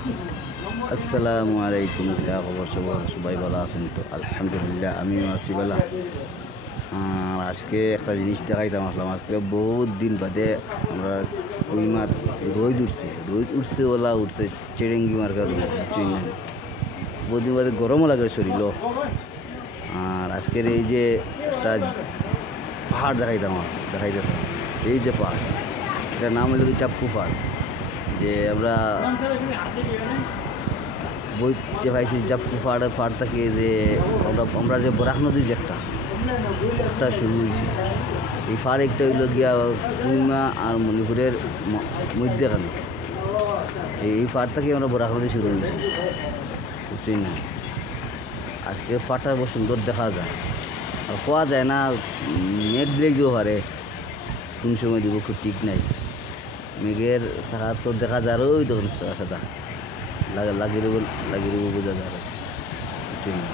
আসসালামু আলাইকুম, কিতা খবর? সবাই ভালো আছেন তো? আলহামদুলিল্লাহ, আমিও আছি ভালো। আর আজকে একটা জিনিস দেখাইতাম আসলাম। আজকে বহুত দিন বাদে আমরা কই মাছ রোদ উঠছে ওলা উঠছে চেরেঙ্গি মার্কার বুঝছই না। বহুত দিন বাদে গরমও লাগে শরীরও। আর আজকের এই যে একটা পাহাড় দেখাইতেছে, এই যে পাহাড়, এটার নাম হলো কি চাপ্পু পাহাড়। যে আমরা বই যে পাইছি চাপ্পু পাহাড় থেকে যে আমরা যে বরাক নদী যে একটা শুরু হয়েছে, এই পাহাড় একটা হইল গিয়া কুইমা আর মণিপুরের মধ্যেখানে। এই পাহাড় থেকে আমরা বরাক নদী শুরু হয়েছি, বুঝছি না। আজকে পাহাড়টা বহু সুন্দর দেখা যায়, আর পাওয়া যায় না। মেঘ দিলেই দিও পারে, কোন সময় দিব খুব ঠিক নাই। মেঘের থাকা তো দেখা যায়, ওই তখন সাদা লাগিয়ে দেবো বোঝা যায়, বুঝছি না।